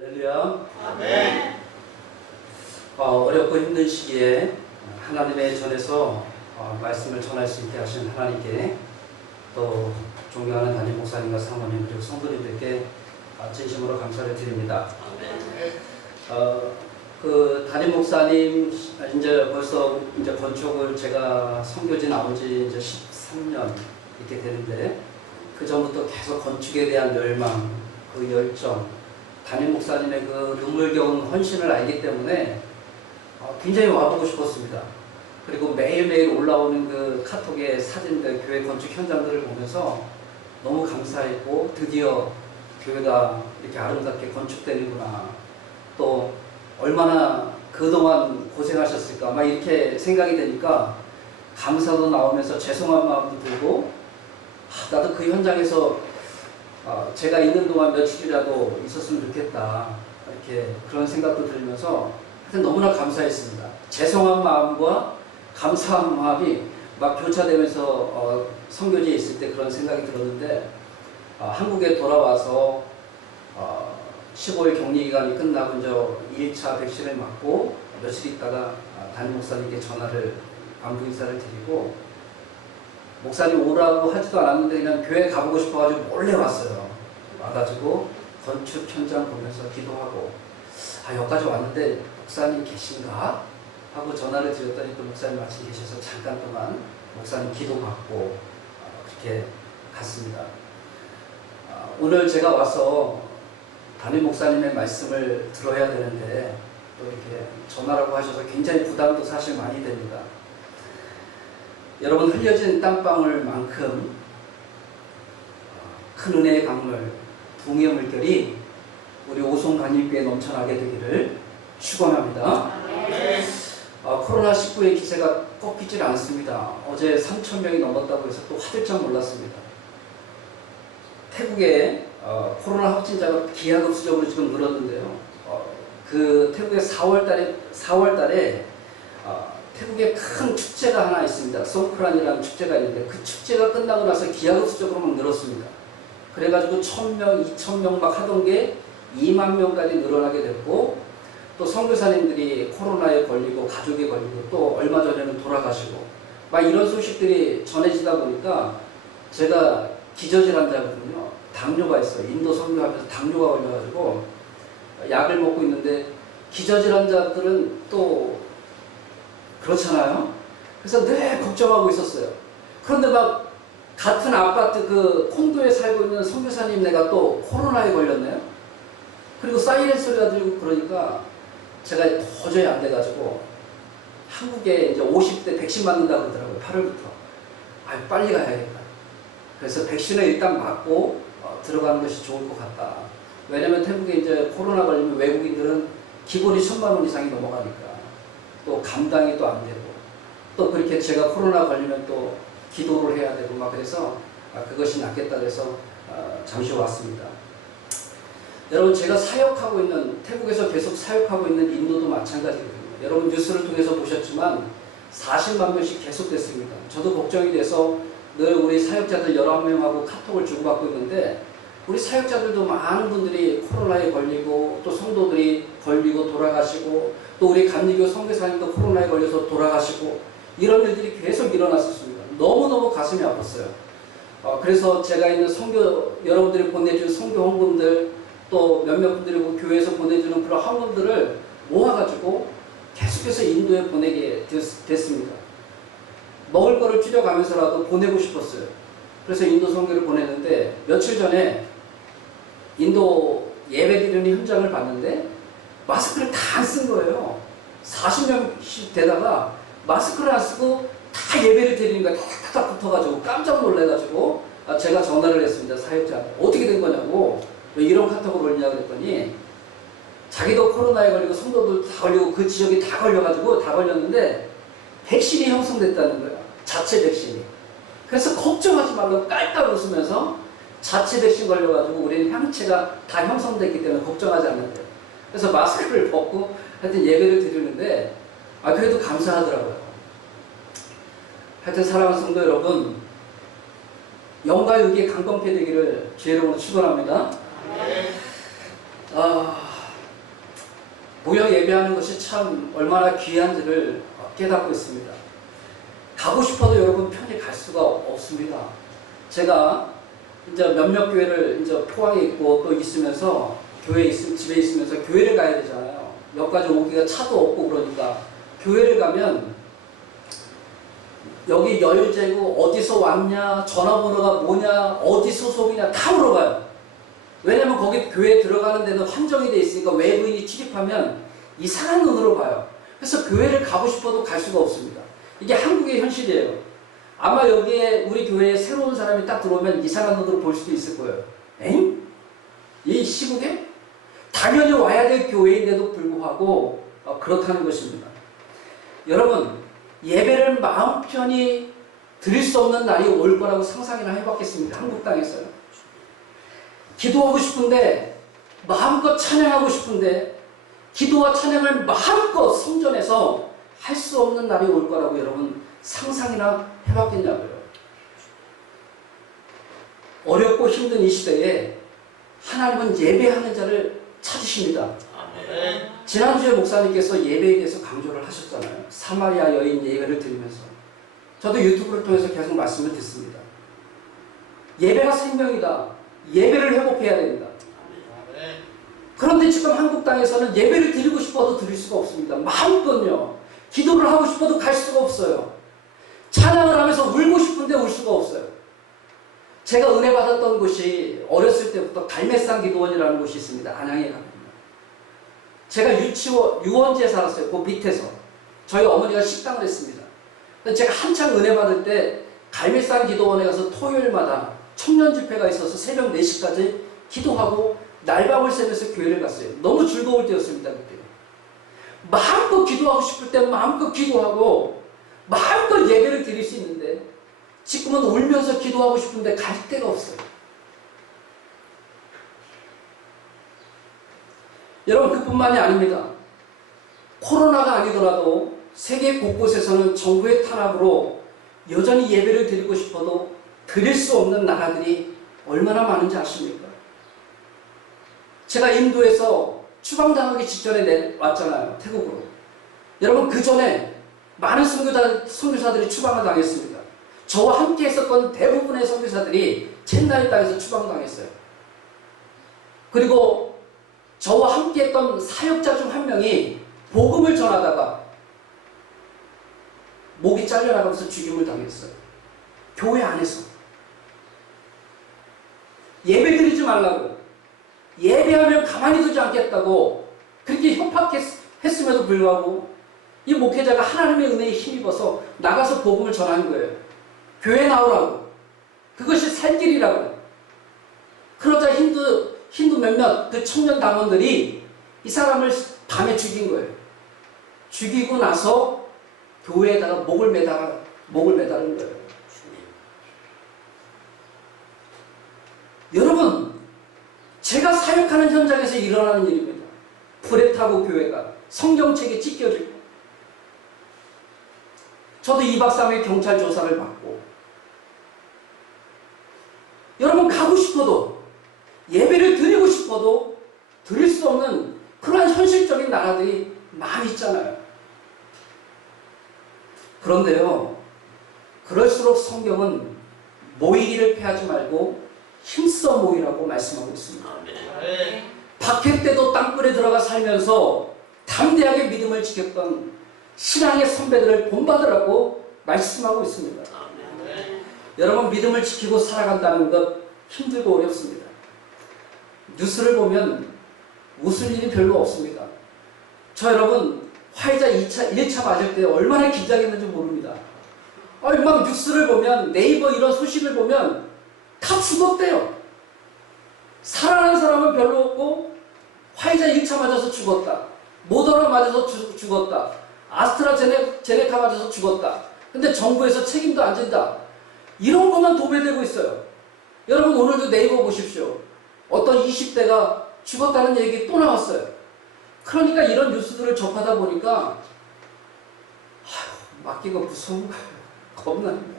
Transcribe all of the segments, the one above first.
할렐루야. 아멘. 어렵고 힘든 시기에 하나님의 전에서 말씀을 전할 수 있게 하신 하나님께, 또 존경하는 담임 목사님과 사모님 그리고 성도님들께 진심으로 감사를 드립니다. 그 담임 목사님 이제 벌써 건축을 제가 선교지 나온 지 이제 13년 이렇게 되는데, 그 전부터 계속 건축에 대한 열망, 그 열정, 담임 목사님의 그 눈물겨운 헌신을 알기 때문에 굉장히 와보고 싶었습니다. 그리고 매일매일 올라오는 그 카톡의 사진들, 교회 건축 현장들을 보면서 너무 감사했고, 드디어 교회가 이렇게 아름답게 건축되는구나, 또 얼마나 그동안 고생하셨을까 막 이렇게 생각이 되니까 감사도 나오면서 죄송한 마음도 들고, 나도 그 현장에서 제가 있는 동안 며칠이라도 있었으면 좋겠다, 이렇게 그런 생각도 들면서 하여튼 너무나 감사했습니다. 죄송한 마음과 감사한 마음이 막 교차되면서 선교지에 있을 때 그런 생각이 들었는데, 한국에 돌아와서 15일 격리기간이 끝나고 이제 2차 백신을 맞고 며칠 있다가 담임 목사님께 전화를, 안부 인사를 드리고, 목사님 오라고 하지도 않았는데 그냥 교회 가보고 싶어가지고 몰래 왔어요. 와가지고 건축 현장 보면서 기도하고, 여기까지 왔는데 목사님 계신가? 하고 전화를 드렸더니 또 목사님 마침 계셔서 잠깐 동안 목사님 기도받고 그렇게 갔습니다. 오늘 제가 와서 담임 목사님의 말씀을 들어야 되는데 또 이렇게 전화라고 하셔서 굉장히 부담도 사실 많이 됩니다. 여러분, 흘려진 땀방울만큼 큰 은혜의 강물, 붕의 물결이 우리 오송 담임교회에 넘쳐나게 되기를 축원합니다. 코로나19의 기세가 꺾이질 않습니다. 어제 3,000명이 넘었다고 해서 또 화들짝 놀랐습니다. 태국에 코로나 확진자가 기하급수적으로 지금 늘었는데요. 그 태국의 4월달에 태국에 큰 축제가 하나 있습니다. 송크란이라는 축제가 있는데, 그 축제가 끝나고 나서 기하급수적으로 막 늘었습니다. 그래가지고 1,000명, 2,000명 막 하던 게 2만 명까지 늘어나게 됐고, 또 선교사님들이 코로나에 걸리고 가족에 걸리고 또 얼마 전에는 돌아가시고 막 이런 소식들이 전해지다 보니까, 제가 기저질 환자거든요. 당뇨가 있어요. 인도 선교하면서 당뇨가 걸려가지고 약을 먹고 있는데, 기저질 환자들은 또 그렇잖아요. 그래서 늘 걱정하고 있었어요. 그런데 막 같은 아파트 그 콘도에 살고 있는 선교사님네가 또 코로나에 걸렸네요. 그리고 사이렌 소리가 들리고 그러니까 제가 도저히 안 돼가지고, 한국에 이제 50대 백신 맞는다고 그러더라고요. 8월부터. 빨리 가야겠다. 그래서 백신을 일단 맞고 들어가는 것이 좋을 것 같다. 왜냐면 태국에 이제 코로나 걸리면 외국인들은 기본이 1,000만 원 이상이 넘어가니까 또 감당이 또 안 되고, 또 그렇게 제가 코로나 걸리면 또 기도를 해야 되고 막 그래서 그것이 낫겠다 그래서 잠시 왔습니다. 여러분, 제가 사역하고 있는, 태국에서 계속 사역하고 있는 인도도 마찬가지거든요. 여러분 뉴스를 통해서 보셨지만 40만 명씩 계속됐습니다. 저도 걱정이 돼서 늘 우리 사역자들 11명하고 카톡을 주고받고 있는데, 우리 사역자들도 많은 분들이 코로나에 걸리고, 또 성도들이 걸리고 돌아가시고, 또 우리 감리교 선교사님도 코로나에 걸려서 돌아가시고, 이런 일들이 계속 일어났었습니다. 너무너무 가슴이 아팠어요. 그래서 제가 있는 선교, 여러분들이 보내준 선교 헌금들, 또 몇몇 분들이 교회에서 보내주는 그런 헌금들을 모아가지고 계속해서 인도에 보내게 됐습니다. 먹을 거를 줄여가면서라도 보내고 싶었어요. 그래서 인도 선교를 보냈는데, 며칠 전에 인도 예배드리는 현장을 봤는데 마스크를 다 안 쓴 거예요. 40명씩 되다가 마스크를 안 쓰고 다 예배를 드리니까 탁탁탁 붙어가지고 깜짝 놀래가지고 제가 전화를 했습니다. 사역자한테. 어떻게 된 거냐고, 왜 이런 카톡을 올리냐 그랬더니, 자기도 코로나에 걸리고 성도들 다 걸리고 그 지역이 다 걸려가지고 다 걸렸는데 백신이 형성됐다는 거예요. 자체 백신이. 그래서 걱정하지 말라고 깔깔 웃으면서, 자체 백신 걸려가지고 우리는 항체가 다 형성됐기 때문에 걱정하지 않는데, 그래서 마스크를 벗고 하여튼 예배를 드리는데 그래도 감사하더라고요. 하여튼 사랑하는 성도 여러분, 영과 육이 강건케 되기를 주의 이름으로 축원합니다. 모여 예배하는 것이 참 얼마나 귀한지를 깨닫고 있습니다. 가고 싶어도 여러분 편히 갈 수가 없습니다. 제가 이제 몇몇 교회를 이제 포항에 있고 또 있으면서 집에 있으면서 교회를 가야 되잖아요. 여기까지 오기가 차도 없고 그러니까 교회를 가면 여기 열제고 어디서 왔냐, 전화번호가 뭐냐, 어디 소속이냐 다 물어봐요. 왜냐면 거기 교회에 들어가는 데는 환정이 돼 있으니까 외부인이 출입하면 이상한 눈으로 봐요. 그래서 교회를 가고 싶어도 갈 수가 없습니다. 이게 한국의 현실이에요. 아마 여기에 우리 교회에 새로운 사람이 딱 들어오면 이상한 눈으로 볼 수도 있을 거예요. 에잉? 이 시국에? 당연히 와야 될 교회인데도 불구하고 그렇다는 것입니다. 여러분, 예배를 마음 편히 드릴 수 없는 날이 올 거라고 상상이나 해봤겠습니다. 한국 땅에서요. 기도하고 싶은데, 마음껏 찬양하고 싶은데, 기도와 찬양을 마음껏 성전에서 할 수 없는 날이 올 거라고 여러분 상상이나 해봤겠냐고요. 어렵고 힘든 이 시대에 하나님은 예배하는 자를 찾으십니다. 아멘. 지난주에 목사님께서 예배에 대해서 강조를 하셨잖아요. 사마리아 여인 예배를 드리면서. 저도 유튜브를 통해서 계속 말씀을 듣습니다. 예배가 생명이다. 예배를 회복해야 됩니다. 그런데 지금 한국 땅에서는 예배를 드리고 싶어도 드릴 수가 없습니다. 마음껏요. 기도를 하고 싶어도 갈 수가 없어요. 찬양을 하면서 울고 싶은데 울 수가 없어요. 제가 은혜 받았던 곳이 어렸을 때부터 갈매산 기도원이라는 곳이 있습니다. 안양에 갑니다. 제가 유원지에 살았어요. 그 밑에서. 저희 어머니가 식당을 했습니다. 제가 한창 은혜 받을 때 갈매산 기도원에 가서 토요일마다 청년 집회가 있어서 새벽 4시까지 기도하고 날밤을 새면서 교회를 갔어요. 너무 즐거울 때였습니다. 그때. 마음껏 기도하고 싶을 때 마음껏 기도하고 마음껏 예배를 드릴 수 있는데 지금은 울면서 기도하고 싶은데 갈 데가 없어요. 여러분, 그뿐만이 아닙니다. 코로나가 아니더라도 세계 곳곳에서는 정부의 탄압으로 여전히 예배를 드리고 싶어도 드릴 수 없는 나라들이 얼마나 많은지 아십니까? 제가 인도에서 추방당하기 직전에 왔잖아요. 태국으로. 여러분, 그 전에 많은 선교사들이 추방을 당했습니다. 저와 함께 했었던 대부분의 선교사들이 첸나이 땅에서 추방당했어요. 그리고 저와 함께 했던 사역자 중 한 명이 복음을 전하다가 목이 잘려나가면서 죽임을 당했어요. 교회 안에서. 예배 드리지 말라고, 예배하면 가만히 두지 않겠다고 그렇게 협박했음에도 불구하고 이 목회자가 하나님의 은혜에 힘입어서 나가서 복음을 전하는 거예요. 교회 나오라고. 그것이 살 길이라고. 그러자 힌두 몇몇 그 청년 당원들이 이 사람을 밤에 죽인 거예요. 죽이고 나서 교회에다가 목을 매다는 거예요. 여러분, 제가 사역하는 현장에서 일어나는 일입니다. 불에 타고 교회가 성경책에 찢겨지고, 저도 2박 3일 경찰 조사를 받고, 여러분, 가고 싶어도 예배를 드리고 싶어도 드릴 수 없는 그러한 현실적인 나라들이 많이 있잖아요. 그런데요, 그럴수록 성경은 모이기를 패하지 말고 힘써 모이라고 말씀하고 있습니다. 박해 때도 땅굴에 들어가 살면서 담대하게 믿음을 지켰던 신앙의 선배들을 본받으라고 말씀하고 있습니다. 여러분, 믿음을 지키고 살아간다는 것 힘들고 어렵습니다. 뉴스를 보면 웃을 일이 별로 없습니다. 저 여러분, 화이자 1차 맞을 때 얼마나 긴장했는지 모릅니다. 막 뉴스를 보면, 네이버 이런 소식을 보면 다 죽었대요. 살아난 사람은 별로 없고, 화이자 1차 맞아서 죽었다, 모더나 맞아서 죽었다, 아스트라제네카 맞아서 죽었다. 근데 정부에서 책임도 안 진다. 이런 것만 도배되고 있어요. 여러분, 오늘도 네이버 보십시오. 어떤 20대가 죽었다는 얘기 또 나왔어요. 그러니까 이런 뉴스들을 접하다 보니까 맡기가 무서운 거예요. 겁나는 거예요.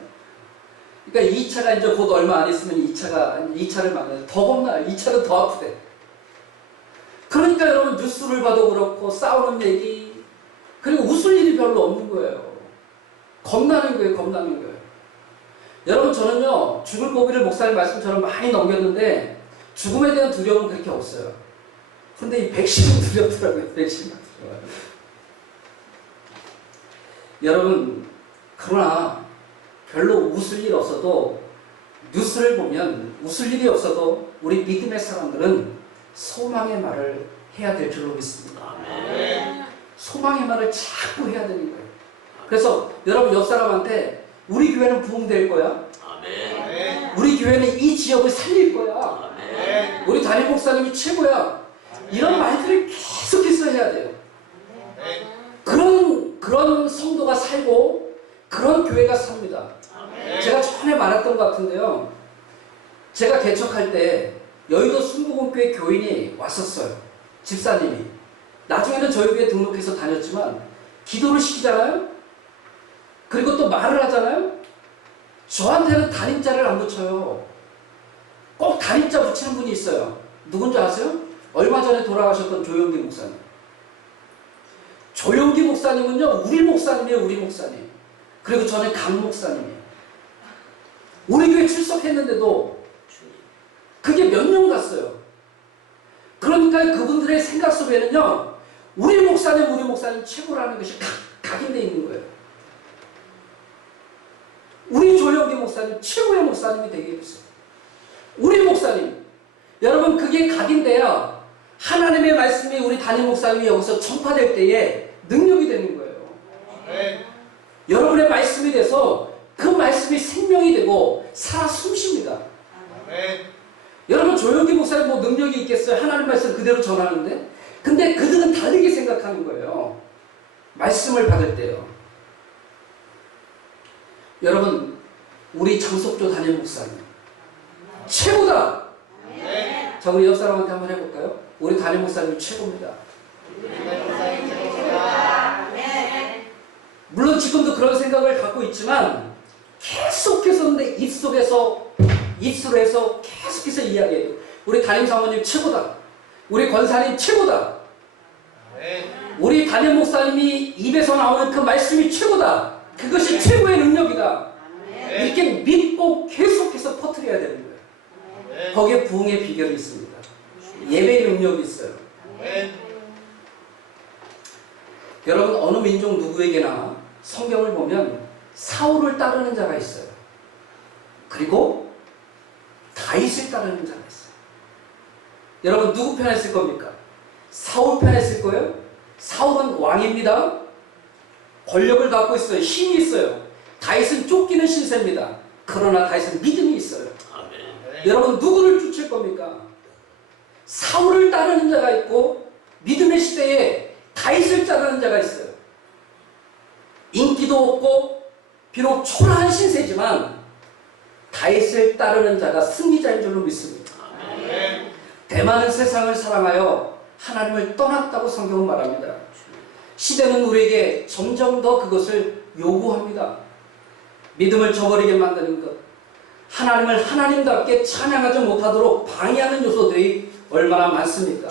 그러니까 2차가 이제 곧 얼마 안 있으면 2차를 맞아요. 더 겁나요. 2차는 더 아프대. 그러니까 여러분 뉴스를 봐도 그렇고 싸우는 얘기 그리고 웃을 일이 별로 없는 거예요. 겁나는 거예요. 겁나는 거예요. 여러분 저는요 죽을 고비를 목사님 말씀처럼 많이 넘겼는데 죽음에 대한 두려움은 그렇게 없어요. 근데 이 백신은 두렵더라고요. 백신은 두려워요. 여러분 그러나 별로 웃을 일 없어도 뉴스를 보면 웃을 일이 없어도 우리 믿음의 사람들은 소망의 말을 해야 될 줄로 믿습니다. 소망의 말을 자꾸 해야 되는 거예요. 그래서 여러분 옆 사람한테 우리 교회는 부흥될 거야. 우리 교회는 이 지역을 살릴 거야. 우리 담임 목사님이 최고야. 이런 말들을 계속해서 해야 돼요. 그런 성도가 살고 그런 교회가 삽니다. 제가 전에 말했던 것 같은데요. 제가 개척할 때 여의도 순복음교회 교인이 왔었어요. 집사님이. 나중에는 저희 교회에 등록해서 다녔지만 기도를 시키잖아요. 그리고 또 말을 하잖아요. 저한테는 단임자를 안 붙여요. 꼭 단임자 붙이는 분이 있어요. 누군지 아세요? 얼마 전에 돌아가셨던 조영기 목사님. 조영기 목사님은요 우리 목사님이에요. 우리 목사님. 그리고 저는 강 목사님이에요. 우리 교회 출석했는데도 그게 몇 년 갔어요. 그러니까 그분들의 생각 속에는요 우리 목사님 최고라는 것이 각인되어 있는 거예요. 우리 조영기 목사님 최고의 목사님이 되게 됐어요. 우리 목사님. 여러분 그게 각인돼야 하나님의 말씀이 우리 담임 목사님이 여기서 전파될 때에 능력이 되는 거예요. 여러분의 말씀이 돼서 그 말씀이 생명이 되고 살아 숨쉽니다. 여러분 조영기 목사님 뭐 능력이 있겠어요? 하나님 말씀 그대로 전하는데. 근데 그들은 다르게 생각하는 거예요. 말씀을 받을 때요. 여러분 우리 장석조 담임 목사님 최고다. 자 우리 옆 사람한테 한번 해볼까요? 우리 담임 목사님 최고입니다. 물론 지금도 그런 생각을 갖고 있지만 계속해서 내 입술에서 계속해서 이야기해요. 우리 담임 사모님 최고다. 우리 권사님 최고다. 우리 담임 목사님이 입에서 나오는 그 말씀이 최고다. 그것이 최고의 능력이다. 이렇게 믿고 계속해서 퍼뜨려야 되는 거예요. 거기에 부흥의 비결이 있습니다. 예배의 능력이 있어요. 여러분 어느 민족 누구에게나 성경을 보면 사울을 따르는 자가 있어요. 그리고 다윗을 따르는 자가 있어요. 여러분 누구 편에 있을 겁니까? 사울 편에 있을 거예요? 사울은 왕입니다. 권력을 갖고 있어요. 힘이 있어요. 다윗은 쫓기는 신세입니다. 그러나 다윗은 믿음이 있어요. 여러분 누구를 쫓을 겁니까? 사울을 따르는 자가 있고 믿음의 시대에 다윗을 따르는 자가 있어요. 인기도 없고 비록 초라한 신세지만 다윗을 따르는 자가 승리자인 줄로 믿습니다. 대만은 세상을 사랑하여 하나님을 떠났다고 성경은 말합니다. 시대는 우리에게 점점 더 그것을 요구합니다. 믿음을 저버리게 만드는 것, 하나님을 하나님답게 찬양하지 못하도록 방해하는 요소들이 얼마나 많습니까?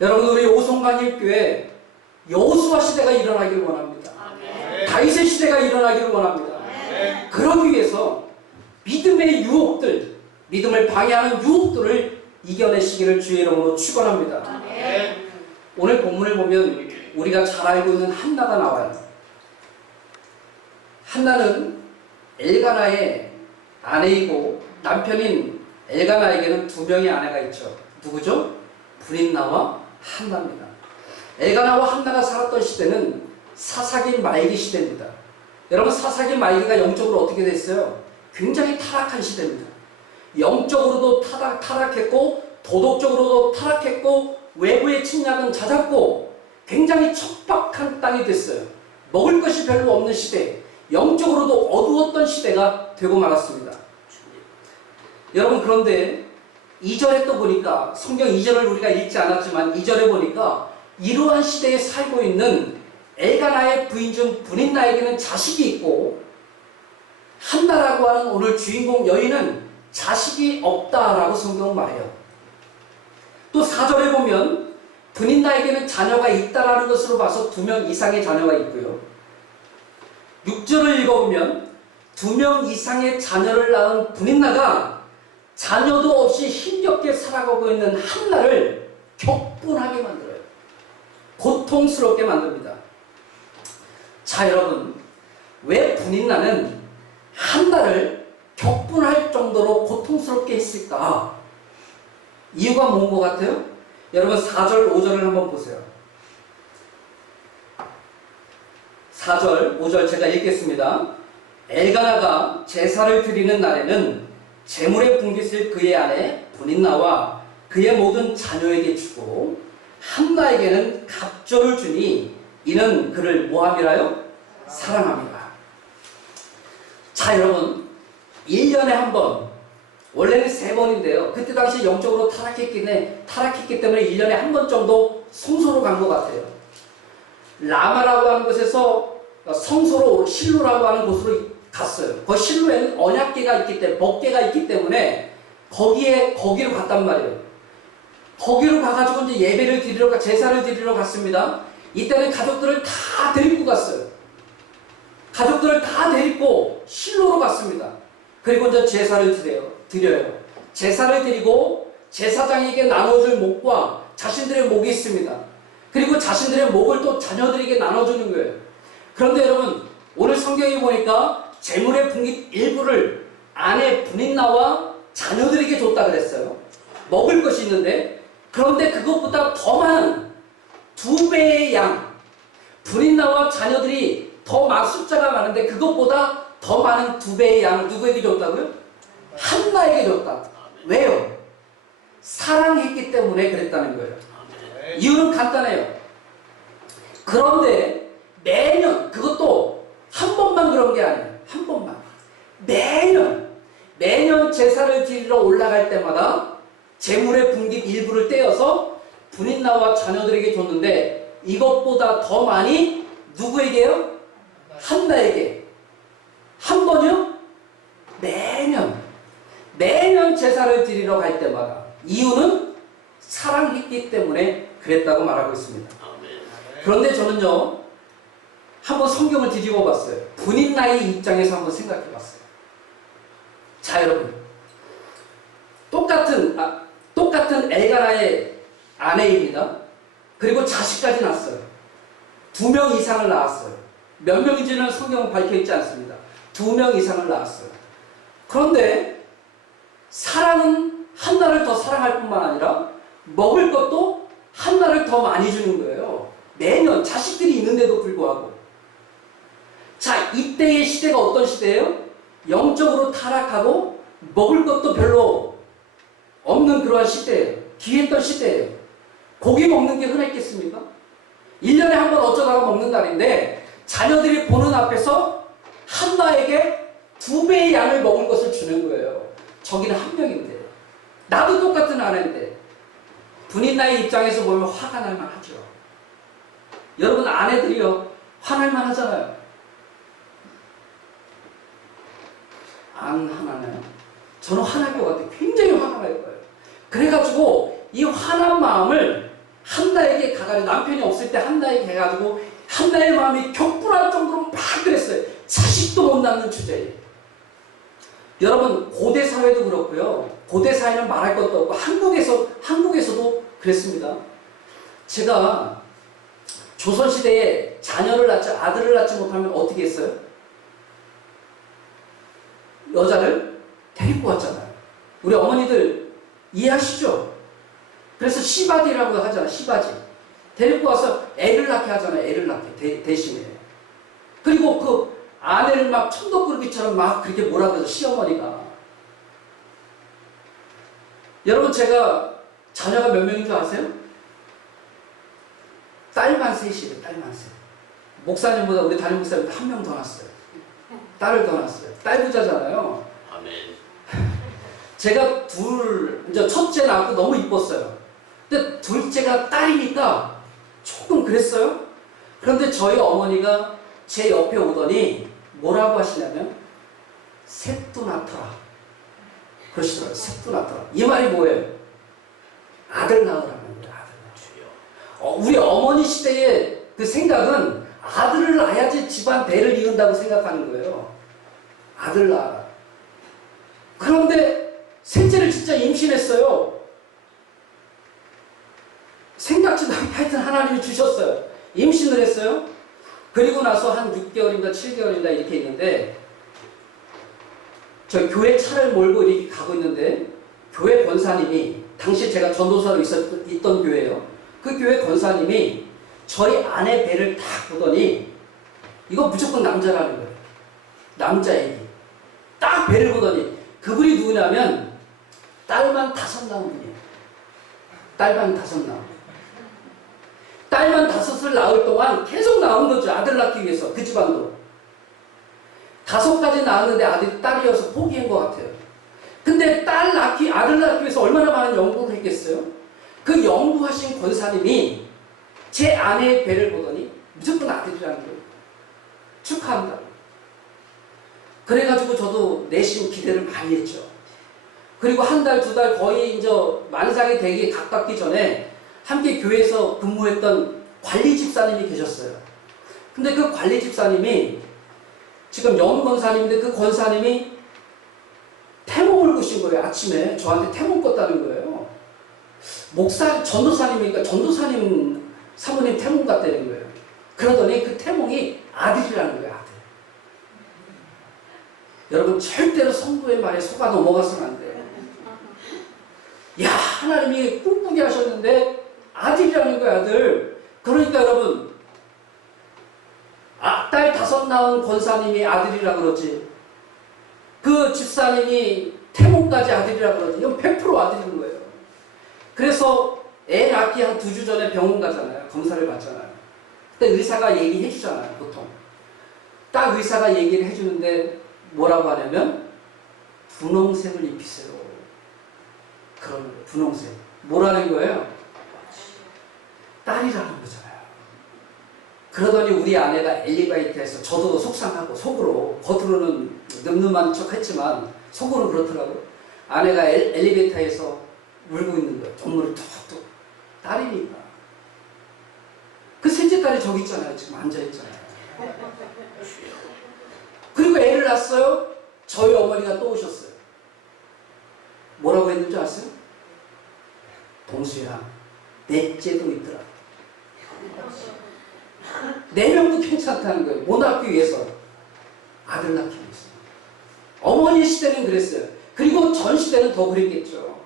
여러분 우리 오송강일교회 여호수아 시대가 일어나기를 원합니다. 다윗의 시대가 일어나기를 원합니다. 그러기 위해서 믿음의 유혹들, 믿음을 방해하는 유혹들을 이겨내시기를 주의 이름으로 축원합니다. 오늘 본문을 보면 우리가 잘 알고 있는 한나가 나와요. 한나는 엘가나의 아내이고 남편인 엘가나에게는 두 명의 아내가 있죠. 누구죠? 브린나와 한나입니다. 엘가나와 한나가 살았던 시대는 사사기 말기 시대입니다. 여러분 사사기 말기가 영적으로 어떻게 됐어요? 굉장히 타락한 시대입니다. 영적으로도 타락했고 도덕적으로도 타락했고 외부의 침략은 잦았고 굉장히 척박한 땅이 됐어요. 먹을 것이 별로 없는 시대, 영적으로도 어두웠던 시대가 되고 말았습니다. 여러분 그런데 2절에 또 보니까 성경 2절을 우리가 읽지 않았지만 2절에 보니까 이러한 시대에 살고 있는 엘가나의 부인 중 브린나에게는 자식이 있고 한나라고 하는 오늘 주인공 여인은 자식이 없다라고 성경은 말해요. 또 4절에 보면 분인나에게는 자녀가 있다라는 것으로 봐서 2명 이상의 자녀가 있고요. 6절을 읽어보면 2명 이상의 자녀를 낳은 분인나가 자녀도 없이 힘겹게 살아가고 있는 한나를 격분하게 만들어요. 고통스럽게 만듭니다. 자, 여러분, 왜 분인나는 한나를 격분할 정도로 고통스럽게 했을까? 이유가 뭔 것 같아요? 여러분 4절, 5절을 한번 보세요. 4절, 5절 제가 읽겠습니다. 엘가나가 제사를 드리는 날에는 제물의 분깃을 그의 아내 분인나와 그의 모든 자녀에게 주고 한나에게는 갑절을 주니 이는 그를 뭐함이라요? 사랑함이라. 자, 여러분 1년에 한 번, 원래는 3번인데요. 그때 당시 영적으로 타락했기 때문에 1년에 한 번 정도 성소로 간 것 같아요. 라마라고 하는 곳에서 성소로 실로라고 하는 곳으로 갔어요. 그 실로에는 언약궤가 있기 때문에, 법궤가 있기 때문에 거기로 갔단 말이에요. 거기로 가가지고 이제 예배를 드리러, 제사를 드리러 갔습니다. 이때는 가족들을 다 데리고 갔어요. 가족들을 다 데리고 실로로 갔습니다. 그리고 이제 제사를 드려요. 제사를 드리고 제사장에게 나눠줄 목과 자신들의 목이 있습니다. 그리고 자신들의 목을 또 자녀들에게 나눠주는 거예요. 그런데 여러분, 오늘 성경에 보니까 제물의 분깃 일부를 아내 분인나와 자녀들에게 줬다 그랬어요. 먹을 것이 있는데, 그런데 그것보다 더 많은 2배의 양, 분인나와 자녀들이 숫자가 많은데 그것보다 더 많은 2배의 양을 누구에게 줬다고요? 한나에게 줬다. 왜요? 사랑했기 때문에 그랬다는 거예요. 이유는 간단해요. 그런데 매년, 그것도 한 번만 그런 게 아니에요. 한 번만. 매년 제사를 드리러 올라갈 때마다 제물의 분깃 일부를 떼어서 분인나와 자녀들에게 줬는데 이것보다 더 많이 누구에게요? 한나에게. 한 번요? 매년 제사를 드리러 갈 때마다. 이유는 사랑했기 때문에 그랬다고 말하고 있습니다. 그런데 저는요, 한번 성경을 뒤집어 봤어요. 분인나의 입장에서 한번 생각해 봤어요. 자, 여러분, 똑같은 엘가나의 아내입니다. 그리고 자식까지 낳았어요. 2명 이상을 낳았어요. 몇 명인지는 성경은 밝혀있지 않습니다. 2명 이상을 낳았어요. 그런데 사랑은 한나를 더 사랑할 뿐만 아니라 먹을 것도 한나를 더 많이 주는 거예요. 매년 자식들이 있는데도 불구하고. 자, 이때의 시대가 어떤 시대예요? 영적으로 타락하고 먹을 것도 별로 없는 그러한 시대예요. 귀했던 시대예요. 고기 먹는 게 흔했겠습니까? 1년에 한 번 어쩌다가 먹는 날인데 자녀들이 보는 앞에서 한나에게 2배의 양을 먹을 것을 주는 거예요. 저기는 한 명인데, 나도 똑같은 아내인데. 분인나의 입장에서 보면 화가 날 만하죠. 여러분, 아내들이요, 화날 만하잖아요. 안 화나나요? 저는 화날 것 같아요. 굉장히 화가 날 거예요. 그래가지고 이 화난 마음을 한나에게 가가지고, 남편이 없을 때 한나에게 해가지고 한나의 마음이 격분할 정도로 막 그랬어요. 자식도 못 낳는 주제에. 여러분, 고대 사회도 그렇고요. 고대 사회는 말할 것도 없고 한국에서도 그랬습니다. 제가 조선시대에 아들을 낳지 못하면 어떻게 했어요? 여자를 데리고 왔잖아요. 우리 어머니들 이해하시죠? 그래서 시바지라고 하잖아요. 시바지. 데리고 와서 애를 낳게 하잖아요. 애를 낳게 대신에. 그리고 그 아내를 막 천덕꾸러기처럼 막 그렇게 뭐라 그러죠. 시어머니가. 여러분, 제가 자녀가 몇 명인 줄 아세요? 딸만 셋이에요. 딸만 셋. 목사님보다, 우리 담임 목사님보다 한 명 더 낳았어요. 딸을 더 낳았어요. 딸 부자잖아요. 아멘. 제가 이제 첫째 낳고 너무 이뻤어요. 근데 둘째가 딸이니까 조금 그랬어요. 그런데 저희 어머니가 제 옆에 오더니 뭐라고 하시냐면, 셋도 낳더라. 그러시더라고요. 셋도 낳더라. 이 말이 뭐예요? 아들 낳으라는 거예요. 아들 낳으요. 우리 어머니 시대의 그 생각은 아들을 낳아야지 집안 대를 이은다고 생각하는 거예요. 아들 낳아라. 그런데 셋째를 진짜 임신했어요. 생각지도 않게 하여튼 하나님이 주셨어요. 임신을 했어요. 그리고 나서 한 6개월인가 7개월인가 이렇게 있는데 저 교회 차를 몰고 이렇게 가고 있는데 교회 권사님이 당시 제가 전도사로 있던 교회예요. 그 교회 권사님이 저희 아내 배를 딱 보더니 이거 무조건 남자라는 거예요. 남자 애기. 딱 배를 보더니 그분이 누구냐면 딸만 5 낳은 분이에요. 딸만 5 낳은. 딸만 5을 낳을 동안 계속 낳은 거죠. 아들 낳기 위해서. 그 집안도. 5까지 낳았는데 아들이 딸이어서 포기한 것 같아요. 근데 아들 낳기 위해서 얼마나 많은 연구를 했겠어요? 그 연구하신 권사님이 제 아내의 배를 보더니 무조건 아들이라는 거예요. 축하한다. 그래가지고 저도 내심 기대를 많이 했죠. 그리고 1달, 2달 거의 이제 만삭이 되기 가깝기 전에 함께 교회에서 근무했던 관리 집사님이 계셨어요. 근데 그 관리 집사님이 지금 영 권사님인데 그 권사님이 태몽을 꾸신 거예요. 아침에 저한테 태몽 꿨다는 거예요. 전도사님이니까 전도사님 사모님 태몽 같다는 거예요. 그러더니 그 태몽이 아들이라는 거예요. 아들. 여러분 절대로 성도의 말에 속아 넘어가서는 안 돼요. 야, 하나님이 꿈꾸게 하셨는데 아들이라는 거예요. 아들. 그러니까 여러분 딸 5 낳은 권사님이 아들이라 그러지, 그 집사님이 태몽까지 아들이라 그러지, 이건 100% 아들인 거예요. 그래서 애 낳기 한 2주 전에 병원 가잖아요. 검사를 받잖아요. 그때 의사가 얘기해 주잖아요. 보통 딱 의사가 얘기를 해주는데 뭐라고 하냐면 분홍색을 입히세요. 그러는 거예요. 분홍색. 뭐라는 거예요? 딸이라는 거잖아요. 그러더니 우리 아내가 엘리베이터에서, 저도 속상하고 속으로, 겉으로는 늠름한 척 했지만 속으로는 그렇더라고요. 아내가 엘리베이터에서 울고 있는 거예요. 눈물을 툭툭. 딸이니까. 그 셋째 딸이 저기 있잖아요. 지금 앉아있잖아요. 그리고 애를 낳았어요. 저희 어머니가 또 오셨어요. 뭐라고 했는지 아세요? 동수야, 넷째도 있더라. 4명도 괜찮다는 거예요. 못 낳기 위해서. 아들 낳기 위해서. 어머니 시대는 그랬어요. 그리고 전 시대는 더 그랬겠죠.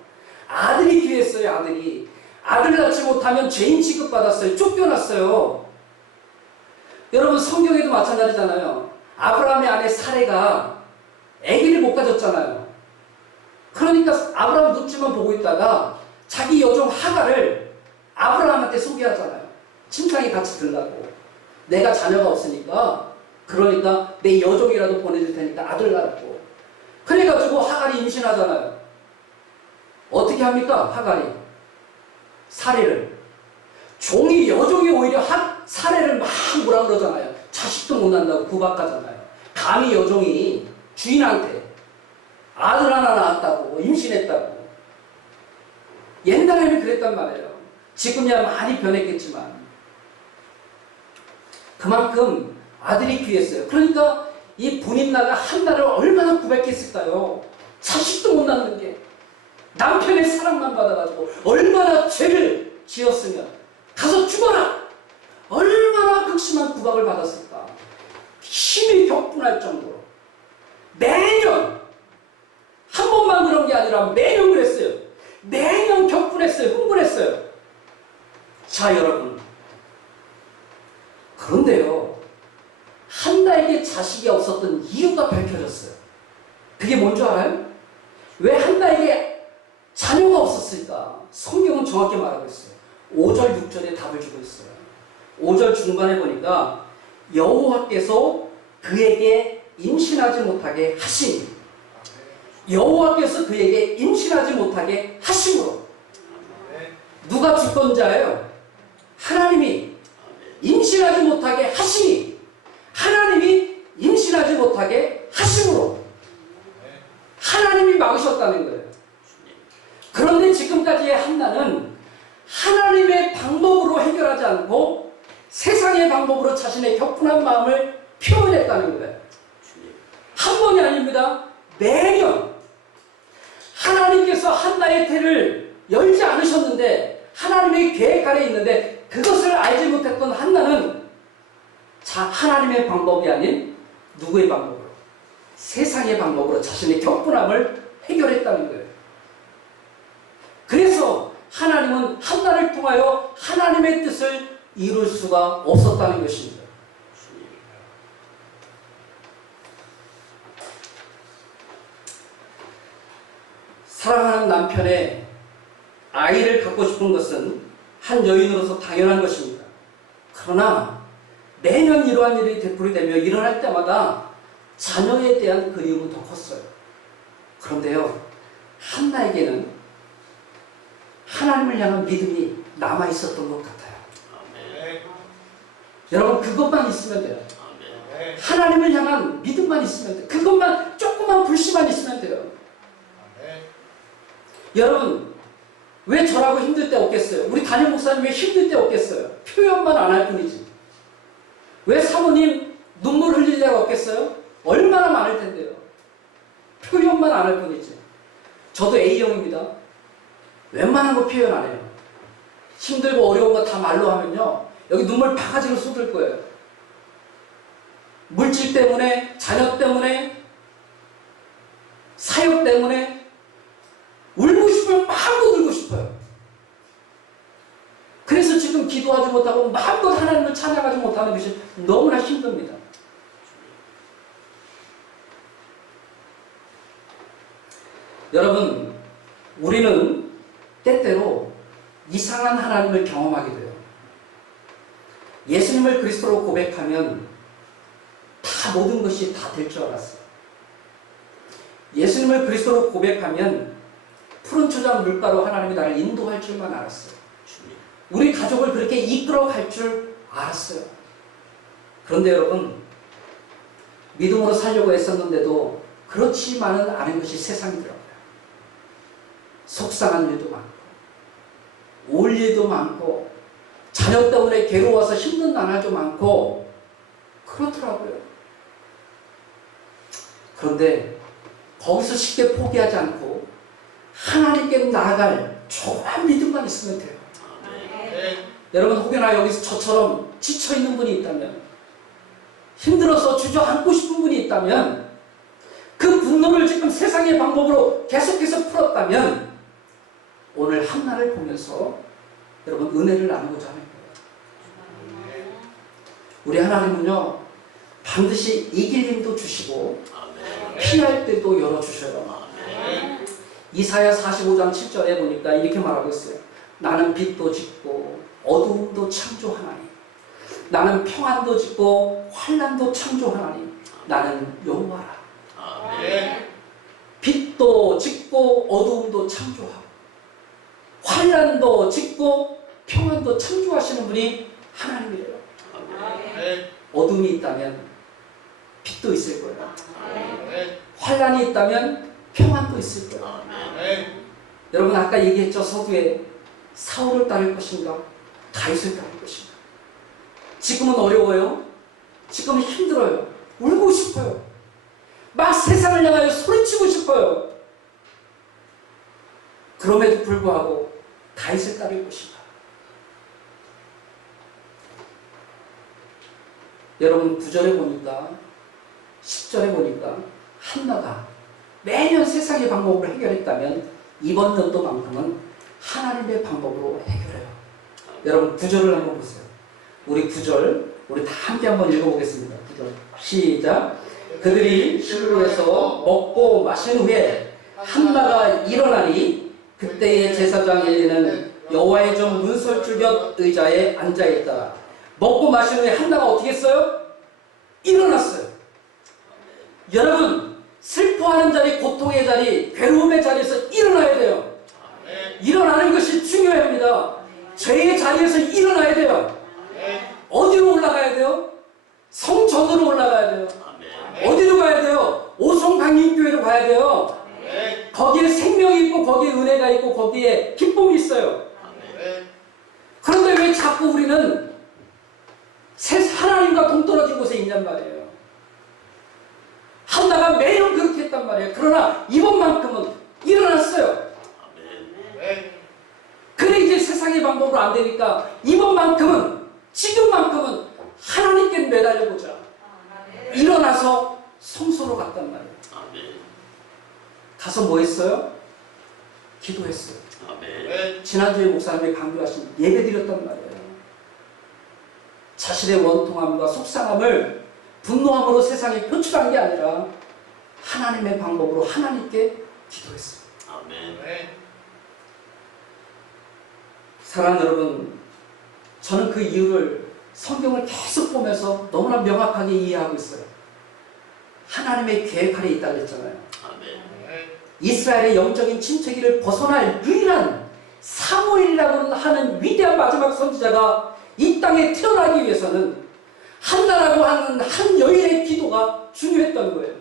아들이 귀했어요. 아들이. 아들 낳지 못하면 죄인 취급받았어요. 쫓겨났어요. 여러분 성경에도 마찬가지잖아요. 아브라함의 아내 사레가 아기를 못 가졌잖아요. 그러니까 아브라함 눈치만 보고 있다가 자기 여종 하갈을 아브라함한테 소개하잖아요. 침상에 같이 들라고. 내가 자녀가 없으니까, 그러니까 내 여종이라도 보내줄 테니까 아들 낳고. 그래가지고 하갈이 임신하잖아요. 어떻게 합니까? 하갈이 사례를, 여종이 오히려 사례를 막 뭐라 그러잖아요. 자식도 못 낳는다고 구박하잖아요. 감히 여종이 주인한테 아들 하나 낳았다고, 임신했다고. 옛날에는 그랬단 말이에요. 지금이야 많이 변했겠지만 그만큼 아들이 귀했어요. 그러니까 이 분임나가 한 달을 얼마나 구백했을까요? 자식도 못 낳는 게, 남편의 사랑만 받아가지고 얼마나 죄를 지었으면 가서 죽어라! 얼마나 극심한 구박을 받았을까. 힘이 격분할 정도로 매년, 한 번만 그런 게 아니라 매년 그랬어요. 매년 격분했어요. 흥분했어요. 자, 여러분, 그런데요, 한나에게 자식이 없었던 이유가 밝혀졌어요. 그게 뭔 줄 알아요? 왜 한나에게 자녀가 없었을까? 성경은 정확히 말하고 있어요. 5절, 6절에 답을 주고 있어요. 5절 중반에 보니까 여호와께서 그에게 임신하지 못하게 하시니, 여호와께서 그에게 임신하지 못하게 하심으로. 누가 주권자예요? 하나님이 임신하지 못하게 하시니, 하나님이 임신하지 못하게 하심으로 하나님이 막으셨다는 거예요. 그런데 지금까지의 한나는 하나님의 방법으로 해결하지 않고 세상의 방법으로 자신의 격분한 마음을 표현했다는 거예요. 한 번이 아닙니다. 매년 하나님께서 한나의 태를 열지 않으셨는데 하나님의 계획 아래 있는데 그것을 알지 못했던 한나는 하나님의 방법이 아닌 누구의 방법으로? 세상의 방법으로 자신의 격분함을 해결했다는 거예요. 그래서 하나님은 한나를 통하여 하나님의 뜻을 이룰 수가 없었다는 것입니다. 사랑하는 남편의 아이를 갖고 싶은 것은 한 여인으로서 당연한 것입니다. 그러나 매년 이러한 일이 되풀이되며 일어날 때마다 자녀에 대한 그리움은 더 컸어요. 그런데요, 한나에게는 하나님을 향한 믿음이 남아있었던 것 같아요. 아멘. 여러분, 그것만 있으면 돼요. 아멘. 하나님을 향한 믿음만 있으면 돼요. 그것만, 조그만 불씨만 있으면 돼요. 아멘. 여러분, 왜 저라고 힘들 때 없겠어요? 우리 담임 목사님 왜 힘들 때 없겠어요? 표현만 안 할 뿐이지. 왜 사모님 눈물 흘릴 때가 없겠어요? 얼마나 많을 텐데요. 표현만 안 할 뿐이지. 저도 A형입니다. 웬만한 거 표현 안 해요. 힘들고 어려운 거 다 말로 하면요, 여기 눈물 바가지로 쏟을 거예요. 물질 때문에, 자녀 때문에, 사역 때문에 울고 싶으면 마음껏 울고 싶어요. 그래서 지금 기도하지 못하고 마음껏 하나님을 찬양하지 못하는 것이 너무나 힘듭니다. 여러분, 우리는 때때로 이상한 하나님을 경험하게 돼요. 예수님을 그리스도로 고백하면 다 모든 것이 다 될 줄 알았어요. 예수님을 그리스도로 고백하면 푸른 초장 물가로 하나님이 나를 인도할 줄만 알았어요. 우리 가족을 그렇게 이끌어 갈 줄 알았어요. 그런데 여러분, 믿음으로 살려고 애썼는데도 그렇지만은 않은 것이 세상이더라고요. 속상한 일도 많고, 올 일도 많고, 자녀 때문에 괴로워서 힘든 나날도 많고, 그렇더라고요. 그런데 거기서 쉽게 포기하지 않고 하나님께 나아갈 조그만 믿음만 있으면 돼요. 네. 여러분, 혹여나 여기서 저처럼 지쳐있는 분이 있다면, 힘들어서 주저앉고 싶은 분이 있다면, 그 분노를 지금 세상의 방법으로 계속해서 풀었다면 오늘 한나를 보면서 여러분 은혜를 나누고자 하는 거예요. 우리 하나님은요, 반드시 이길 힘도 주시고 피할 때도 열어주셔요. 이사야 45장 7절에 보니까 이렇게 말하고 있어요. 나는 빛도 짓고 어두움도 창조하나니, 나는 평안도 짓고 환난도 창조하나니, 나는 여호와라. 빛도 짓고 어두움도 창조하고 환난도 짓고 평안도 창조하시는 분이 하나님이래요. 어둠이 있다면 빛도 있을 거예요. 환난이 있다면 평안도 있을 거예요. 여러분, 아까 얘기했죠. 서두에 사울을 따를 것인가 다윗을 따를 것인가. 지금은 어려워요. 지금은 힘들어요. 울고 싶어요. 막 세상을 향하여 소리치고 싶어요. 그럼에도 불구하고 다윗을 따를 것인가. 여러분, 9절에 보니까 10절에 보니까 한나가 매년 세상의 방법으로 해결했다면 이번 연도만큼은 하나님의 방법으로 해결해요. 여러분, 9절을 한번 보세요. 우리 9절 우리 다 함께 한번 읽어보겠습니다. 9절 시작. 그들이 실로에서 먹고 마신 후에 한나가 일어나니 그때의 제사장 엘리는 여호와의 종 문설주 곁 의자에 앉아있다. 먹고 마신 후에 한나가 어떻게 했어요? 일어났어요. 여러분, 슬퍼하는 자리, 고통의 자리, 괴로움의 자리에서 일어나야 돼요. 일어나는 것이 중요합니다. 죄의 자리에서 일어나야 돼요. 어디로 올라가야 돼요? 성전으로 올라가야 돼요. 어디로 가야 돼요? 오송강림교회로 가야 돼요. 거기에 생명이 있고 거기에 은혜가 있고 거기에 기쁨이 있어요. 그런데 왜 자꾸 우리는 하나님과 동떨어진 곳에 있냔 말이에요. 한나가 매일 그렇게 했단 말이에요. 그러나 이번만큼은 일어났어요. 그래 이제 세상의 방법으로 안 되니까 이번만큼은 지금만큼은 하나님께 매달려보자. 일어나서 성소로 갔단 말이에요. 가서 뭐 했어요? 기도했어요. 지난주에 목사님이 강조하신 예배 드렸단 말이에요. 자신의 원통함과 속상함을 분노함으로 세상에 표출한 게 아니라 하나님의 방법으로 하나님께 기도했어요. 사랑하는 여러분, 저는 그 이유를 성경을 계속 보면서 너무나 명확하게 이해하고 있어요. 하나님의 계획 아래 있다고 했잖아요. 이스라엘의 영적인 침체기를 벗어날 유일한 사무엘이라고 하는 위대한 마지막 선지자가 이 땅에 태어나기 위해서는 한나라고 하는 한 여인의 기도가 중요했던 거예요.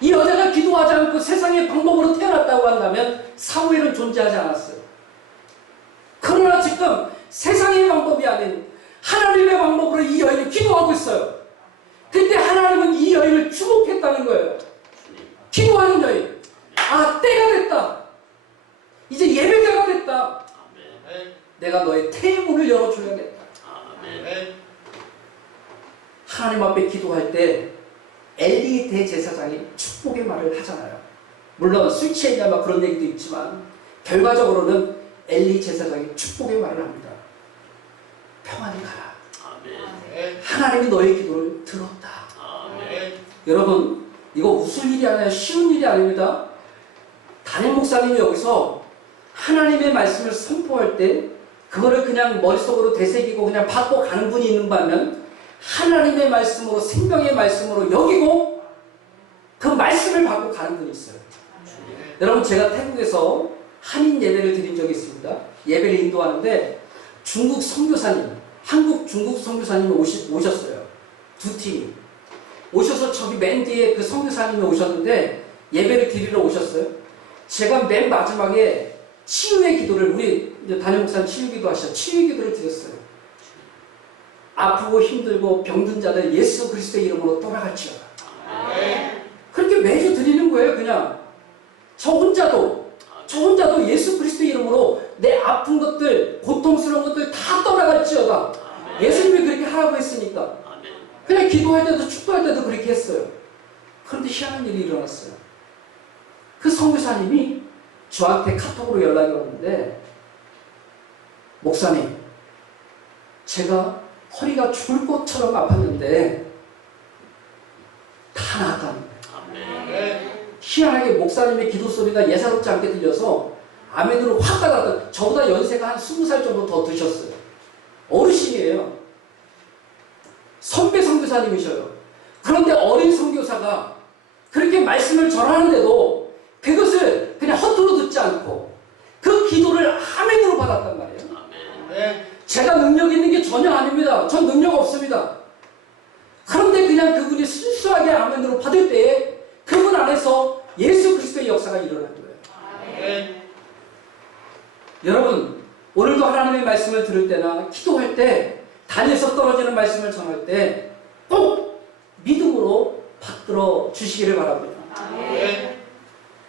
이 여자가 기도하지 않고 세상의 방법으로 태어났다고 한다면 사무엘은 존재하지 않았어요. 그러나 지금 세상의 방법이 아닌 하나님의 방법으로 이 여인이 기도하고 있어요. 근데 하나님은 이 여인을 주목했다는 거예요. 기도하는 여인. 아, 때가 됐다. 이제 예배자가 됐다. 내가 너의 태의 문을 열어줘야겠다. 하나님 앞에 기도할 때 엘리 대제사장이 축복의 말을 하잖아요. 물론 술 취했냐 막 그런 얘기도 있지만 결과적으로는 엘리 제사장이 축복의 말을 합니다. 평안히 가라. 하나님이 너의 기도를 들었다. 여러분, 이거 웃을 일이 아니라 쉬운 일이 아닙니다. 담임 목사님이 여기서 하나님의 말씀을 선포할 때 그거를 그냥 머릿속으로 되새기고 그냥 받고 가는 분이 있는 반면 하나님의 말씀으로, 생명의 말씀으로 여기고 그 말씀을 받고 가는 분이 있어요. 여러분, 제가 태국에서 한인 예배를 드린 적이 있습니다. 예배를 인도하는데 중국 선교사님, 한국 중국 선교사님이 오셨어요. 두 팀이 오셔서 저기 맨 뒤에 그 선교사님이 오셨는데 예배를 드리러 오셨어요. 제가 맨 마지막에 치유의 기도를, 우리 담임 목사님 치유 기도 하시죠. 치유 기도를 드렸어요. 아프고 힘들고 병든 자들 예수 그리스도의 이름으로 떠나갈지어다. 그렇게 매주 드리는 거예요. 그냥 저 혼자도 예수 그리스도의 이름으로 내 아픈 것들, 고통스러운 것들 다 떠나갈지어다. 예수님이 그렇게 하라고 했으니까 그냥 기도할 때도 축도할 때도 그렇게 했어요. 그런데 희한한 일이 일어났어요. 그 선교사님이 저한테 카톡으로 연락이 왔는데, 목사님, 제가 허리가 죽을 것처럼 아팠는데 다 나았다는 거예요. 희한하게 목사님의 기도 소리가 예사롭지 않게 들려서 아멘으로 확 가다가, 저보다 연세가 한 20살 정도 더 드셨어요. 어르신이에요. 선배 선교사님이셔요. 그런데 어린 선교사가 그렇게 말씀을 전하는데도 그것을 그냥 헛되이 듣지 않고 그 기도를 아멘으로 받았단 말이에요. 제가 능력 있는 게 전혀 아닙니다. 전 능력 없습니다. 그런데 그냥 그분이 순수하게 아멘으로 받을 때에 그분 안에서 예수 그리스도의 역사가 일어난 거예요. 여러분, 오늘도 하나님의 말씀을 들을 때나 기도할 때, 단에서 떨어지는 말씀을 전할 때 꼭 믿음으로 받들어 주시기를 바랍니다.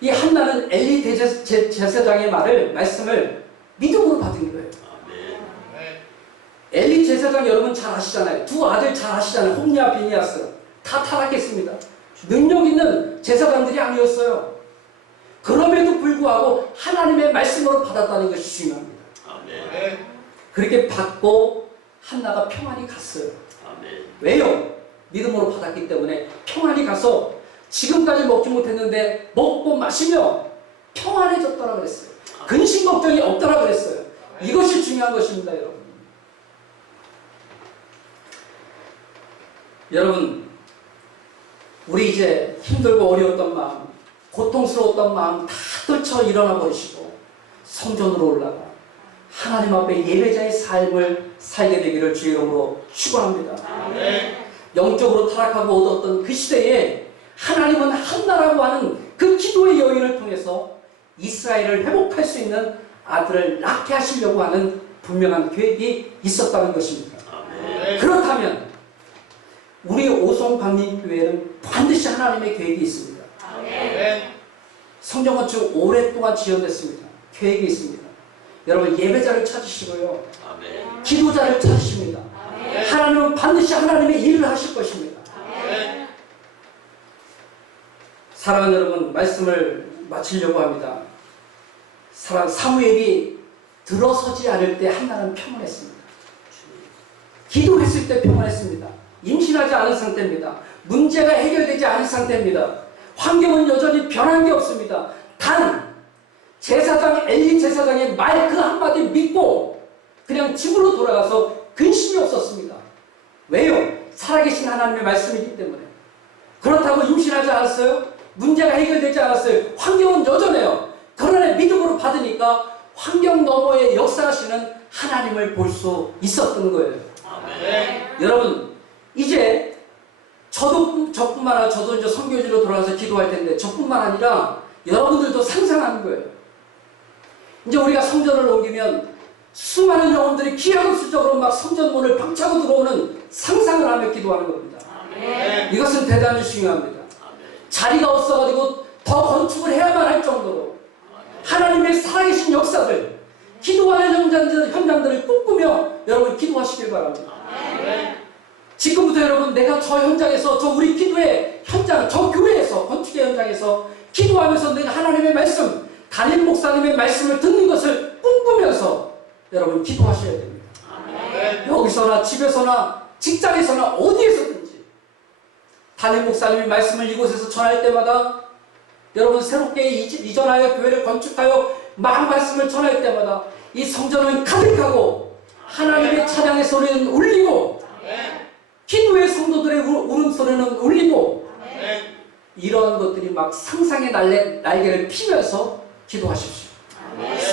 이 한나는 엘리 제사장의 말씀을 믿음으로 받은 거예요. 엘리 제사장 여러분 잘 아시잖아요. 두 아들 잘 아시잖아요. 홈리와 비니아스 다 타락했습니다. 능력 있는 제사장들이 아니었어요. 그럼에도 불구하고 하나님의 말씀으로 받았다는 것이 중요합니다. 그렇게 받고 한나가 평안히 갔어요. 왜요? 믿음으로 받았기 때문에 평안히 가서 지금까지 먹지 못했는데 먹고 마시며 평안해졌더라 그랬어요. 근심 걱정이 없더라 그랬어요. 이것이 중요한 것입니다, 여러분. 여러분, 우리 이제 힘들고 어려웠던 마음, 고통스러웠던 마음 다 떨쳐 일어나 버리시고 성전으로 올라가 하나님 앞에 예배자의 삶을 살게 되기를 주의 이름으로 축원합니다. 영적으로 타락하고 얻었던 그 시대에 하나님은 한나라고 하는 그 기도의 여인을 통해서 이스라엘을 회복할 수 있는 아들을 낳게 하시려고 하는 분명한 계획이 있었다는 것입니다. 그렇다면 우리 오송강림교회는 반드시 하나님의 계획이 있습니다. 성전건축 오랫동안 지연됐습니다. 계획이 있습니다. 여러분 예배자를 찾으시고요. 기도자를 찾으십니다. 하나님은 반드시 하나님의 일을 하실 것입니다. 사랑하는 여러분, 말씀을 마치려고 합니다. 사무엘이 들어서지 않을 때 한나는 평안했습니다. 기도했을 때 평안했습니다. 임신하지 않은 상태입니다. 문제가 해결되지 않은 상태입니다. 환경은 여전히 변한 게 없습니다. 단 제사장 엘리 제사장의 말 그 한마디 믿고 그냥 집으로 돌아가서 근심이 없었습니다. 왜요? 살아계신 하나님의 말씀이기 때문에. 그렇다고 임신하지 않았어요? 문제가 해결되지 않았어요. 환경은 여전해요. 그러나 믿음으로 받으니까 환경 너머에 역사하시는 하나님을 볼 수 있었던 거예요. 여러분, 이제 저뿐만 아니라 저도 이제 선교지로 돌아가서 기도할 텐데 저뿐만 아니라 여러분들도 상상하는 거예요. 이제 우리가 성전을 옮기면 수많은 영혼들이 기하급수적으로 막 성전문을 박차고 들어오는 상상을 하며 기도하는 겁니다. 이것은 대단히 중요합니다. 자리가 없어가지고 더 건축을 해야만 할 정도로 하나님의 살아계신 역사들, 기도하는 현장들을 꿈꾸며 여러분 기도하시길 바랍니다. 지금부터 여러분 내가 저 현장에서 저 우리 기도의 현장, 저 교회에서 건축의 현장에서 기도하면서 내가 하나님의 말씀, 담임 목사님의 말씀을 듣는 것을 꿈꾸면서 여러분 기도하셔야 됩니다. 여기서나 집에서나 직장에서나 어디에서든지 담임 목사님의 말씀을 이곳에서 전할 때마다 여러분 새롭게 이전하여 교회를 건축하여 막 말씀을 전할 때마다 이 성전은 가득하고 하나님의 찬양의 소리는 울리고 기도의 성도들의 울음소리는 울리고 이러한 것들이 막 상상의 날개를 피면서 기도하십시오.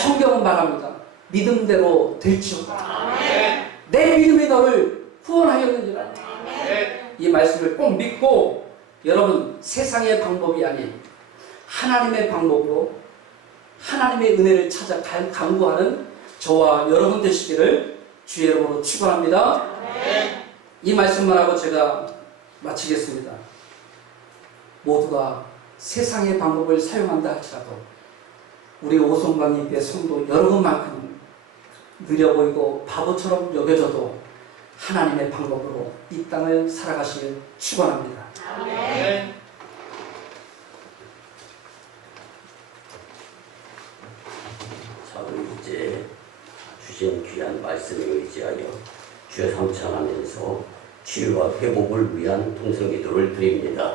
성경은 말합니다. 믿음대로 될지어다. 내 믿음이 너를 구원하였느니라. 이 말씀을 꼭 믿고 여러분 세상의 방법이 아닌 하나님의 방법으로 하나님의 은혜를 찾아 간구하는 저와 여러분 되시기를 주의 이름으로 축원합니다. 이 말씀만 하고 제가 마치겠습니다. 모두가 세상의 방법을 사용한다 할지라도 우리 오송강림교회 성도 여러분만큼은 느려 보이고 바보처럼 여겨져도 하나님의 방법으로 이 땅을 살아가시길 축원합니다. 자, 우리 이제 주신 귀한 말씀에 의지하여 주의 삼창하면서 치유와 회복을 위한 통성기도를 드립니다.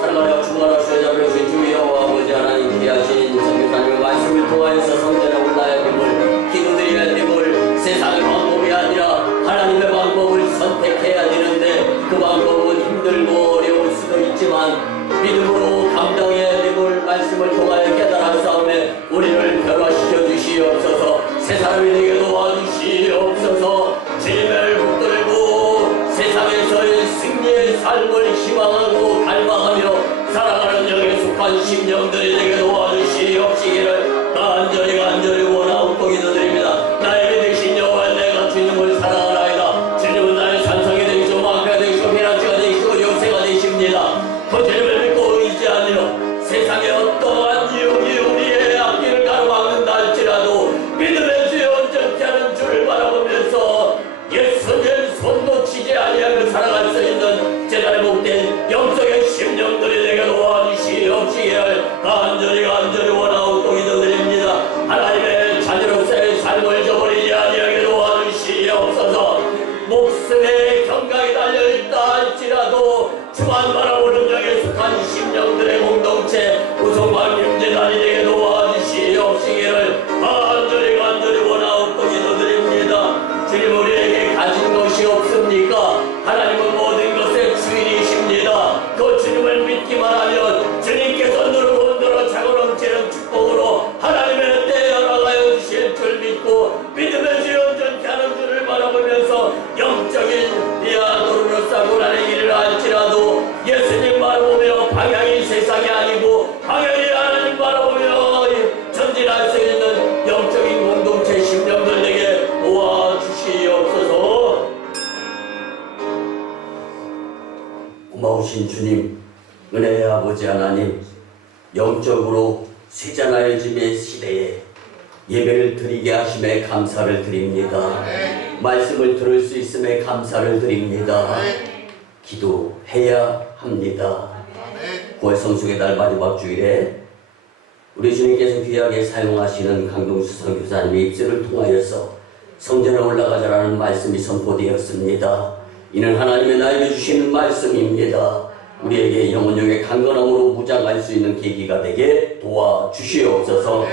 사랑하여 충만하시어 잡으신 주 여호와 아버지 하나님 귀하신 성교사님의 말씀을 통하여서 성전에 올라야 됨을 기도드려야 됨을 세상의 방법이 아니라 하나님의 방법을 선택해야 되는데 그 방법은 힘들고 어려울 수도 있지만 믿음으로 감당해야 됨을 말씀을 통하여 깨달았사오매 우리를 변화시켜 주시옵소서. 새 사람이 되게 도와주시옵소서. 주님을 붙들고 세상에서의 승리의 삶을 희망하고 갈망하며 살아가는 영에 속한 심령들이 되게 도와주시옵시기를 간절히 원하옵고 기도드립니다. 나의 되신 여호와 내가 주님을 사랑하나이다. 주님은 나의 산성이 되시고 방패가 되시고 피난처가 되시고 요새가 되십니다. 그 주님을 믿고 의지하며 세상의 어떠한 유혹이 우리의 앞길을 가로막는다 할지라도 믿음의 주에 온전케 하는 주를 바라보면서 예수님 손 놓치지 아니하며 살아갈 수 있는 제자의 복된 영적인 심령들이 되게 도와주시옵시기를 간절히 원하옵고 기도드립니다. 하나님의 자녀로서의 삶을 저버리지 아니하게 도와주시옵소서. 목숨의 경각이 달려있다 할지라도 주만 바라보는 영에 속한 심령들의 공동체 오송강림재단이 되게 도와주시옵시기를 간절히 원하옵고 기도드립니다. 주님 우리에게 가진 것이 없습니까? 하나님은 모든 것의 주인이십니다. 그 주님을 믿기만 하면 주님께서 누르고 늘어 차고 넘치는 축복으로 하나님의 때에 나가여 주실 줄 믿고 믿음의 주에 온전케 하는 줄을 바라보면서 영적인 비아도로 고마우신 주님, 은혜의 아버지 하나님, 영적으로 세자나여짐의 시대에 예배를 드리게 하심에 감사를 드립니다. 말씀을 들을 수 있음에 감사를 드립니다. 기도해야 합니다. 9월 성숙의 달 마지막 주일에 우리 주님께서 귀하게 사용하시는 강동수 선교사님의 입술을 통하여서 성전에 올라가자라는 말씀이 선포되었습니다. 이는 하나님의 나에게 주시는 말씀입니다. 우리에게 영혼형의 강건함으로 무장할 수 있는 계기가 되게 도와주시옵소서.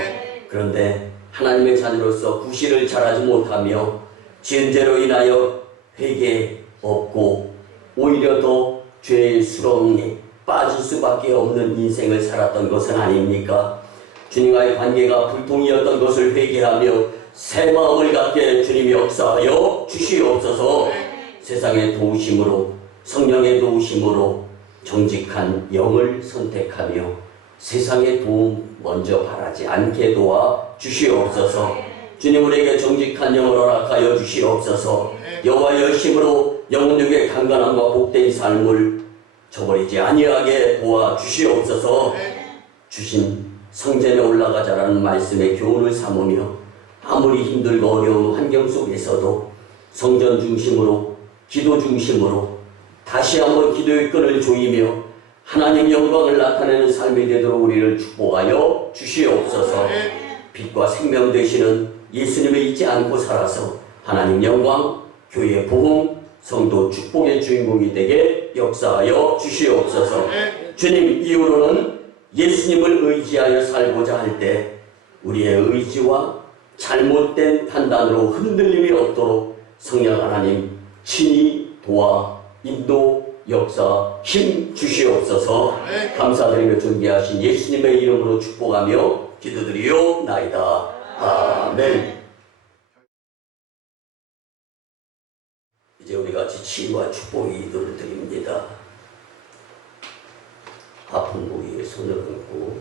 그런데 하나님의 자녀로서 구실을 잘하지 못하며 지은 죄로 인하여 회개 없고 오히려 더 죄의 수렁에 빠질 수밖에 없는 인생을 살았던 것은 아닙니까? 주님과의 관계가 불통이었던 것을 회개하며 새 마음을 갖게 주님이 역사하여 주시옵소서. 세상의 도우심으로, 성령의 도우심으로 정직한 영을 선택하며 세상의 도움 먼저 바라지 않게 도와 주시옵소서. 주님, 우리에게 정직한 영을 허락하여 주시옵소서. 여호와 열심으로 영혼력의 강건함과 복된 삶을 저버리지 아니하게 도와 주시옵소서. 주신 성전에 올라가자라는 말씀의 교훈을 삼으며 아무리 힘들고 어려운 환경 속에서도 성전 중심으로, 기도 중심으로 다시 한번 기도의 끈을 조이며 하나님 영광을 나타내는 삶이 되도록 우리를 축복하여 주시옵소서. 빛과 생명 되시는 예수님을 잊지 않고 살아서 하나님 영광, 교회 복음, 성도 축복의 주인공이 되게 역사하여 주시옵소서. 주님, 이후로는 예수님을 의지하여 살고자 할 때 우리의 의지와 잘못된 판단으로 흔들림이 없도록 성령 하나님 친히 도와 인도, 역사, 힘 주시옵소서. 감사드리며 존귀하신 예수님의 이름으로 축복하며 기도드리옵나이다. 아멘. 이제 우리 같이 치유와 축복의 기도를 드립니다. 아픈 부위에 손을 얹고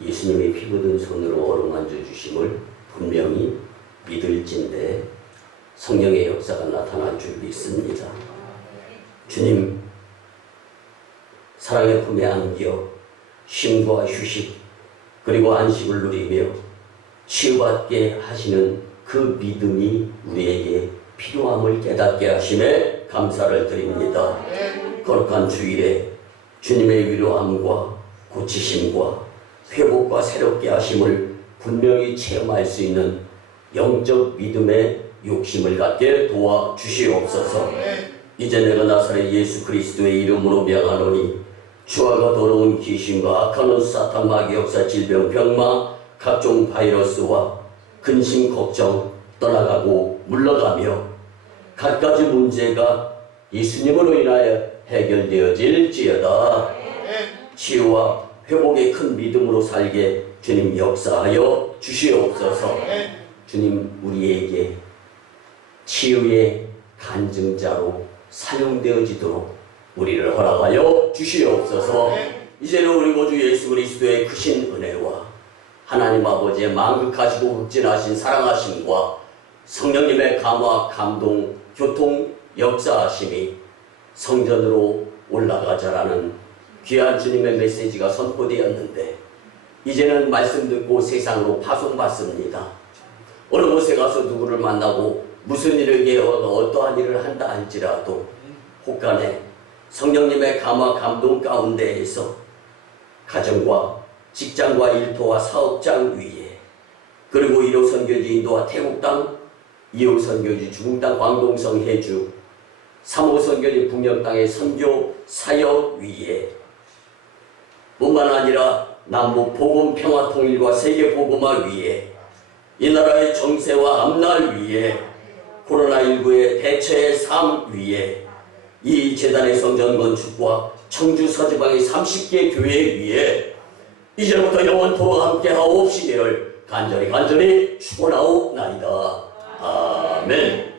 예수님의 피 묻은 손으로 어루만져 주심을 분명히 믿을진데 성령의 역사가 나타날 줄 믿습니다. 주님, 사랑의 품에 안겨 쉼과 휴식 그리고 안식을 누리며 치유받게 하시는 그 믿음이 우리에게 필요함을 깨닫게 하심에 감사를 드립니다. 거룩한 주일에 주님의 위로함과 고치심과 회복과 새롭게 하심을 분명히 체험할 수 있는 영적 믿음의 욕심을 갖게 도와주시옵소서. 이제 내가 나사렛 예수 그리스도의 이름으로 명하노니 추하가 더러운 귀신과 악한 원 사탄 마귀 역사 질병 병마 각종 바이러스와 근심 걱정 떠나가고 물러가며 갖가지 문제가 예수님으로 인하여 해결되어질지어다. 치유와 회복의 큰 믿음으로 살게 주님 역사하여 주시옵소서. 주님, 우리에게 치유의 간증자로 사용되어지도록 우리를 허락하여 주시옵소서. 이제는 우리 구주 예수 그리스도의 크신 은혜와 하나님 아버지의 만극하시고 극진하신 사랑하심과 성령님의 감화, 감동, 교통, 역사하심이 성전으로 올라가자라는 귀한 주님의 메시지가 선포되었는데 이제는 말씀 듣고 세상으로 파송받습니다. 어느 곳에 가서 누구를 만나고 무슨 일을 계획하고 어떠한 일을 한다 할지라도 혹간에 성령님의 감화 감동 가운데에서 가정과 직장과 일터와 사업장 위에 그리고 1호 선교지 인도와 태국 땅, 2호 선교지 중국 땅 광동성 해주, 3호 선교지 북녘 땅의 선교 사역 위에 뿐만 아니라 남북 복음 평화 통일과 세계 복음화 위에 이 나라의 정세와 앞날 위에 코로나19의 대처의 삶 위에 이 재단의 성전 건축과 청주 서지방의 30개 교회 위에 이제부터 영원토록 함께 하옵시기를 간절히 축원하옵나이다. 아멘.